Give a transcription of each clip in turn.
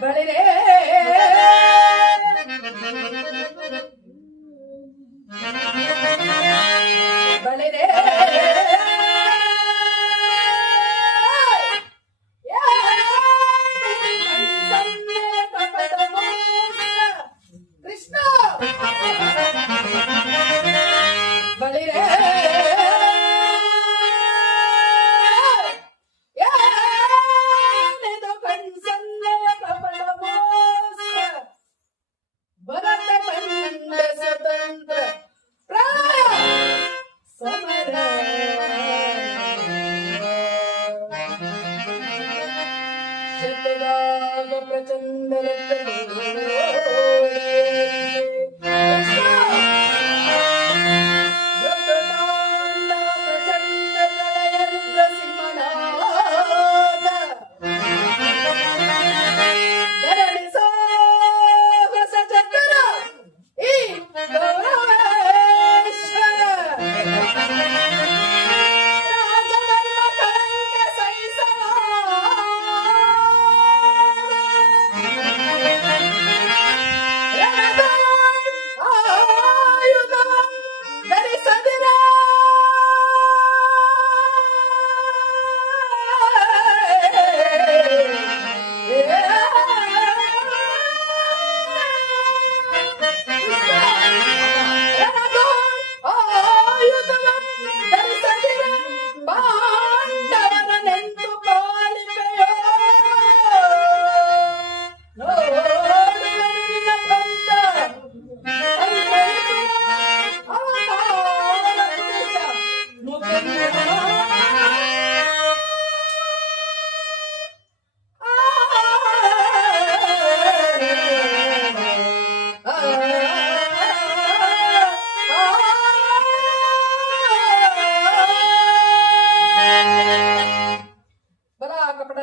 ಬಳಿರೇ ಬಳಿರೇ ಕೃಷ್ಣ ಬಳಿರೇ ಪ್ರಚಂಡ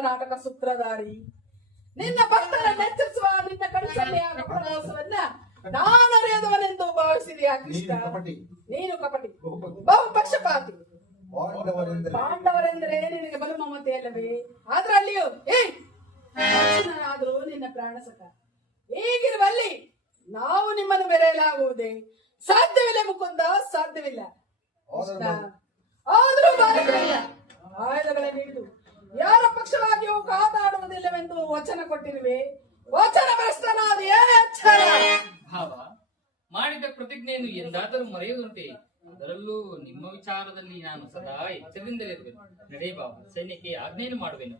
ನಾಟಕ ಸೂತ್ರಧಾರಿ ನಿನ್ನ ಭಕ್ತರ ಮೆಚ್ಚಿಸುವ ನಿನ್ನ ಕಣ್ಸನ್ನೆಯ ಕಪಟಮೋಸವನ್ನ ನಾನು ಅರಿಯದವನೆಂದು ಭಾವಿಸಿದೆಯಾ ಕೃಷ್ಣ? ನೀನು ಕಪಟಿ, ಬಹು ಪಕ್ಷಪಾತಿ. ಪಾಂಡವರೆಂದರೆ ನಿನಗೆ ಬಲು ಮಮತೆ ಅಲ್ಲವೇ? ಅದರಲ್ಲಿಯೂ ಅರ್ಜುನನಾದರೂ ನಿನ್ನ ಪ್ರಾಣಸಕ. ಹೀಗಿರುವಲ್ಲಿ ನಾವು ನಿಮ್ಮನ್ನು ಬೆರೆಯಲಾಗುವುದೇ? ಸಾಧ್ಯವಿಲ್ಲ ಮುಕುಂದ, ಸಾಧ್ಯವಿಲ್ಲ. ಆದರೂ ಬಾಲಕರಲ್ಲ, ಆಯುಧಗಳನ್ನು ಹಿಡಿದು ಯಾರ ಪಕ್ಷವಾಗಿಯೂ ಕಾದಾಡುವುದಿಲ್ಲವೆಂದು ವಚನ ಕೊಟ್ಟಿರುವೆ. ವಚನ ಭ್ರಷ್ಟನಾದ ಎಚ್ಚರ. ಭಾವ, ಮಾಡಿದ ಪ್ರತಿಜ್ಞೆಯನ್ನು ಎಂದಾದರೂ ಮರೆಯುವುದುಂಟೆ? ಅದರಲ್ಲೂ ನಿಮ್ಮ ವಿಚಾರದಲ್ಲಿ ನಾನು ಸದಾ ಎಚ್ಚರದಿಂದಲೇ ಇರಬೇಕು. ನಡೆ ಭಾವ, ಸೈನ್ಯಕ್ಕೆ ಆಜ್ಞೆಯನ್ನು ಮಾಡುವೆನು.